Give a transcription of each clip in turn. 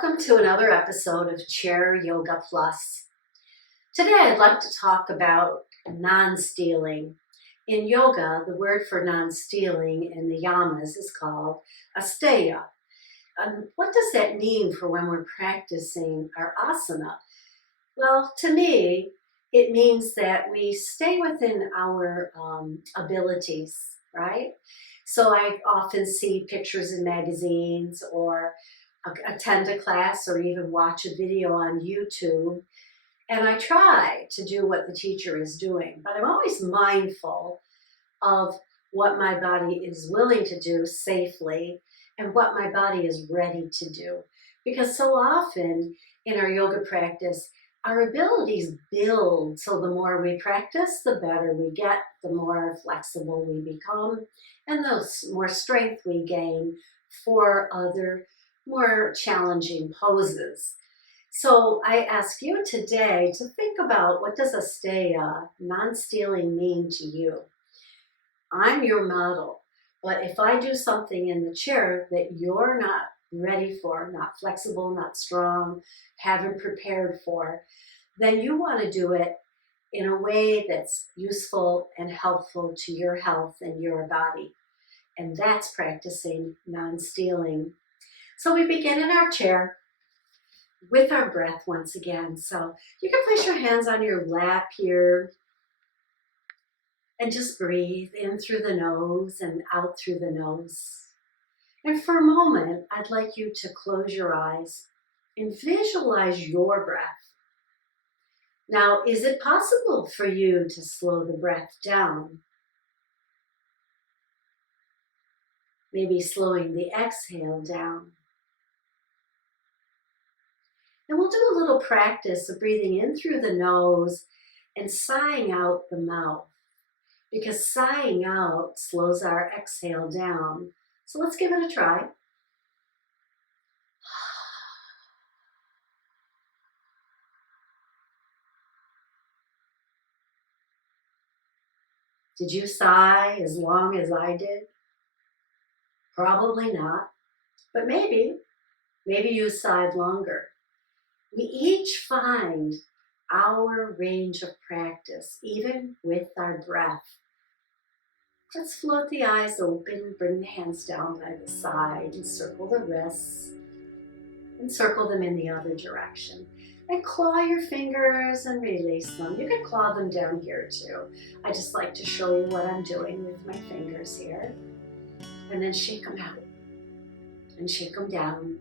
Welcome to another episode of Chair Yoga Plus. Today I'd like to talk about non-stealing. In yoga, the word for non-stealing in the Yamas is called Asteya. What does that mean for when we're practicing our asana? Well, to me, it means that we stay within our abilities, right? So I often see pictures in magazines or attend a class or even watch a video on YouTube, and I try to do what the teacher is doing, but I'm always mindful of what my body is willing to do safely and what my body is ready to do. Because so often in our yoga practice, our abilities build, so the more we practice, the better we get, the more flexible we become, and the more strength we gain for other more challenging poses. So I ask you today to think about, what does Asteya, non-stealing, mean to you? I'm your model, but if I do something in the chair that you're not ready for, not flexible, not strong, haven't prepared for, then you want to do it in a way that's useful and helpful to your health and your body. And that's practicing non-stealing. So we begin in our chair with our breath once again. So you can place your hands on your lap here and just breathe in through the nose and out through the nose. And for a moment, I'd like you to close your eyes and visualize your breath. Now, is it possible for you to slow the breath down? Maybe slowing the exhale down. And we'll do a little practice of breathing in through the nose and sighing out the mouth, because sighing out slows our exhale down. So let's give it a try. Did you sigh as long as I did? Probably not, but maybe you sighed longer. We each find our range of practice, even with our breath. Let's float the eyes open, bring the hands down by the side, and circle the wrists, and circle them in the other direction. And claw your fingers and release them. You can claw them down here too. I just like to show you what I'm doing with my fingers here. And then shake them out, and shake them down.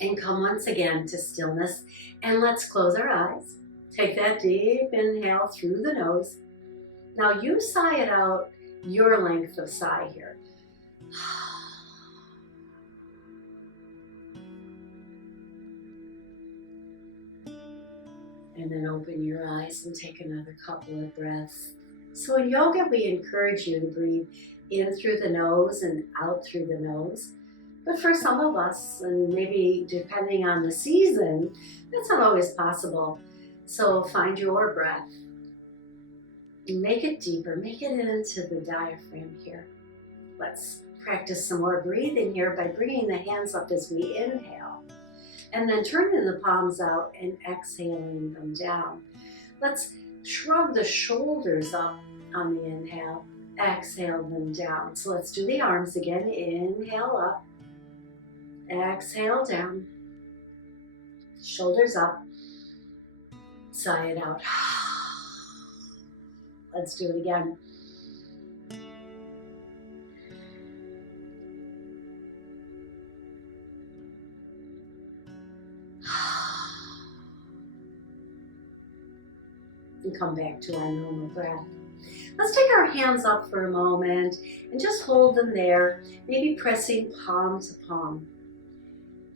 And come once again to stillness, and let's close our eyes. Take that deep inhale through the nose. Now you sigh it out your length of sigh here. And then open your eyes and take another couple of breaths. So in yoga, we encourage you to breathe in through the nose and out through the nose. But for some of us, and maybe depending on the season, that's not always possible. So find your breath. Make it deeper. Make it into the diaphragm here. Let's practice some more breathing here by bringing the hands up as we inhale. And then turning the palms out and exhaling them down. Let's shrug the shoulders up on the inhale. Exhale them down. So let's do the arms again. Inhale up. Exhale down, shoulders up, sigh it out. Let's do it again. And come back to our normal breath. Let's take our hands up for a moment and just hold them there, maybe pressing palm to palm.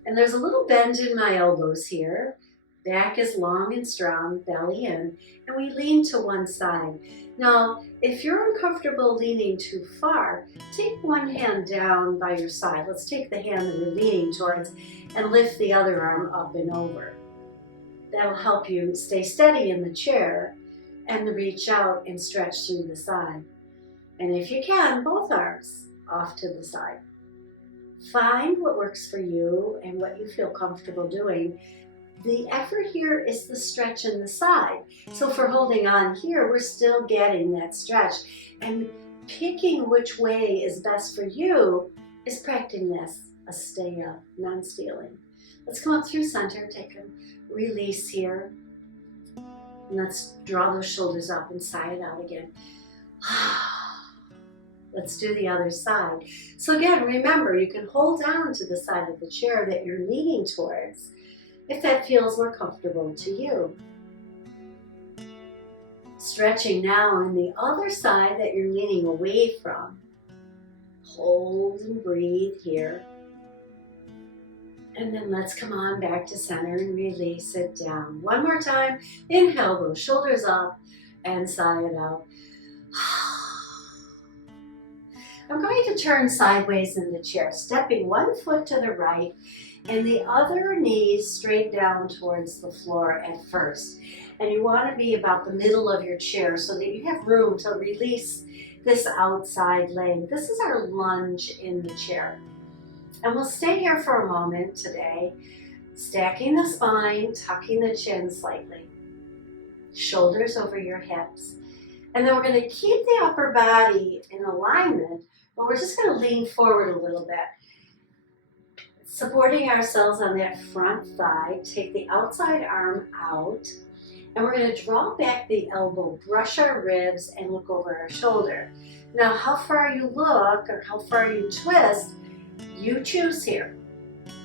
And there's a little bend in my elbows here. Back is long and strong, belly in, and we lean to one side. Now, if you're uncomfortable leaning too far, take one hand down by your side. Let's take the hand that we're leaning towards and lift the other arm up and over. That'll help you stay steady in the chair and reach out and stretch through the side. And if you can, both arms off to the side. Find what works for you and what you feel comfortable doing. The effort here is the stretch in the side. So for holding on here, we're still getting that stretch. And picking which way is best for you is practicing this, Astaya, non-stealing. Let's come up through center, take a release here. And let's draw those shoulders up and sigh it out again. Let's do the other side. So again, remember, you can hold on to the side of the chair that you're leaning towards if that feels more comfortable to you. Stretching now in the other side that you're leaning away from. Hold and breathe here. And then let's come on back to center and release it down. One more time. Inhale those shoulders up and sigh it out. I'm going to turn sideways in the chair, stepping one foot to the right and the other knee straight down towards the floor at first. And you want to be about the middle of your chair so that you have room to release this outside leg. This is our lunge in the chair. And we'll stay here for a moment today, stacking the spine, tucking the chin slightly, shoulders over your hips. And then we're going to keep the upper body in alignment, but we're just going to lean forward a little bit. Supporting ourselves on that front thigh, take the outside arm out, and we're going to draw back the elbow, brush our ribs, and look over our shoulder. Now, how far you look or how far you twist, you choose here.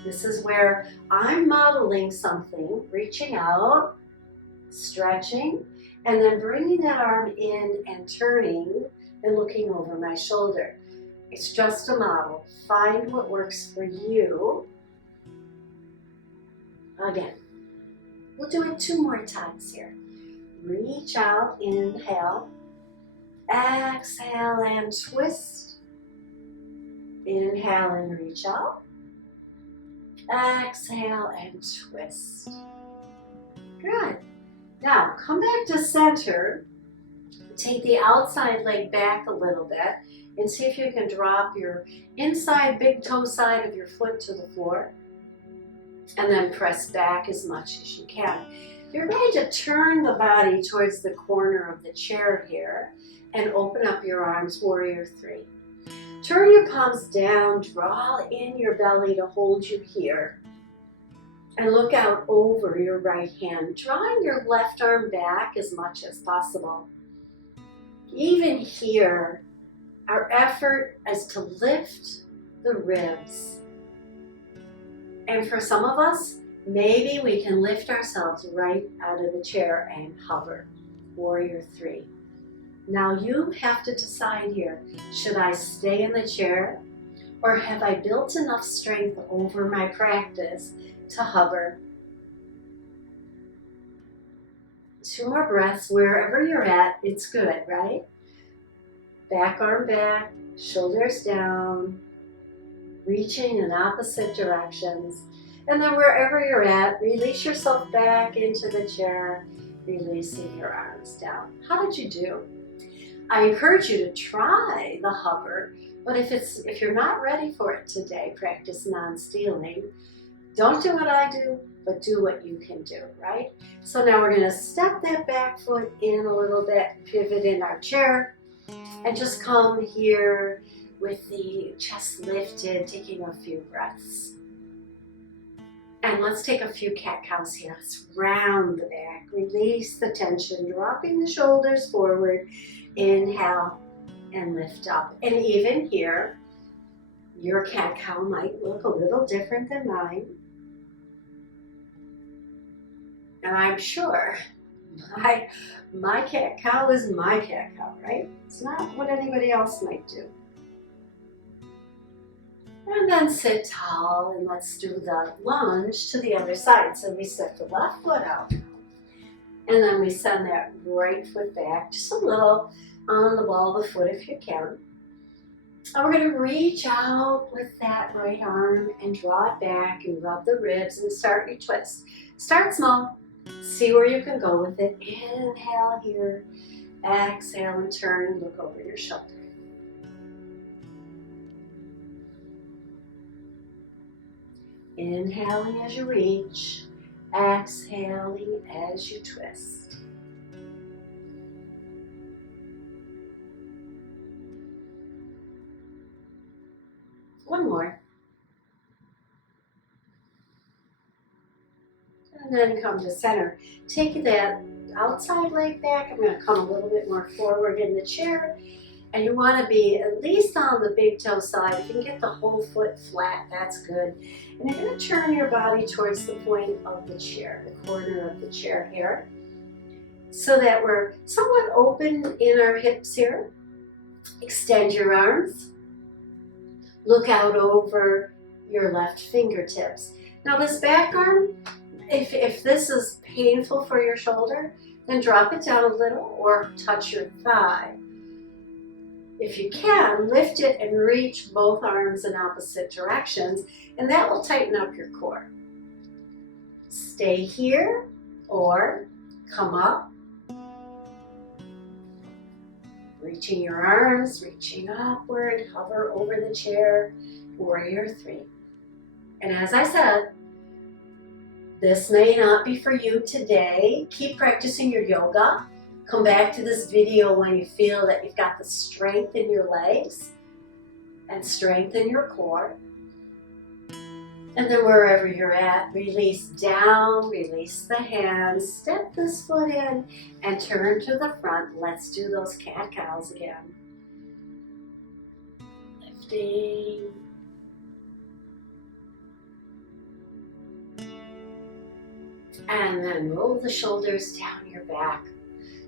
This is where I'm modeling something, reaching out, stretching, and then bringing that arm in and turning and looking over my shoulder. It's just a model. Find what works for you. Again, we'll do it 2 more times here. Reach out, inhale, exhale and twist. Inhale and reach out. Exhale and twist. Good. Now, come back to center. Take the outside leg back a little bit and see if you can drop your inside big toe side of your foot to the floor. And then press back as much as you can. You're going to turn the body towards the corner of the chair here and open up your arms, warrior 3. Turn your palms down, draw in your belly to hold you here. And look out over your right hand, drawing your left arm back as much as possible. Even here, our effort is to lift the ribs. And for some of us, maybe we can lift ourselves right out of the chair and hover. Warrior 3. Now you have to decide here, should I stay in the chair or have I built enough strength over my practice to hover? 2 more breaths, wherever you're at, it's good, right? Back arm back, shoulders down, reaching in opposite directions. And then wherever you're at, release yourself back into the chair, releasing your arms down. How did you do? I encourage you to try the hover, but if you're not ready for it today, practice non-stealing. Don't do what I do, but do what you can do, right? So now we're going to step that back foot in a little bit, pivot in our chair, and just come here with the chest lifted, taking a few breaths. And let's take a few cat-cows here. Let's round the back, release the tension, dropping the shoulders forward. Inhale and lift up. And even here, your cat-cow might look a little different than mine. And I'm sure my cat-cow is my cat-cow, right? It's not what anybody else might do. And then sit tall and let's do the lunge to the other side. So we step the left foot out. And then we send that right foot back, just a little on the ball of the foot if you can. And we're going to reach out with that right arm and draw it back and rub the ribs and start your twist. Start small. See where you can go with it. Inhale here. Exhale and turn and look over your shoulder. Inhaling as you reach, exhaling as you twist. One more. And then come to center. Take that outside leg back. I'm going to come a little bit more forward in the chair. And you want to be at least on the big toe side. If you can get the whole foot flat, that's good. And you're going to turn your body towards the point of the chair, the corner of the chair here, so that we're somewhat open in our hips here. Extend your arms. Look out over your left fingertips. Now this back arm, if this is painful for your shoulder, then drop it down a little or touch your thigh. If you can, lift it and reach both arms in opposite directions, and that will tighten up your core. Stay here or come up. Reaching your arms, reaching upward, hover over the chair, warrior three. And as I said, this may not be for you today. Keep practicing your yoga. Come back to this video when you feel that you've got the strength in your legs and strength in your core. And then wherever you're at, release down, release the hands, step this foot in and turn to the front. Let's do those cat-cows again. Lifting. And then roll the shoulders down your back.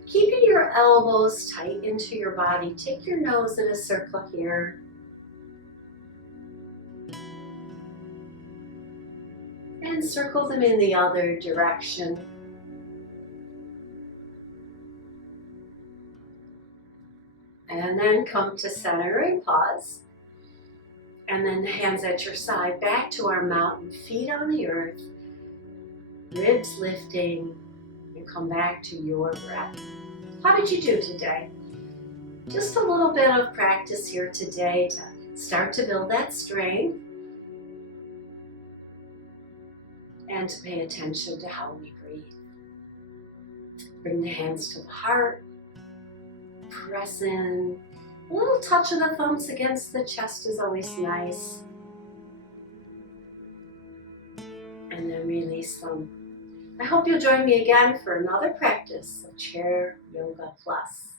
Keeping your elbows tight into your body. Take your nose in a circle here. And circle them in the other direction. And then come to center and pause. And then the hands at your side, back to our mountain, feet on the earth, ribs lifting, and come back to your breath. How did you do today? Just a little bit of practice here today to start to build that strength and to pay attention to how we breathe. Bring the hands to the heart, press in. A little touch of the thumbs against the chest is always nice. And then release them. I hope you'll join me again for another practice of Chair Yoga Plus.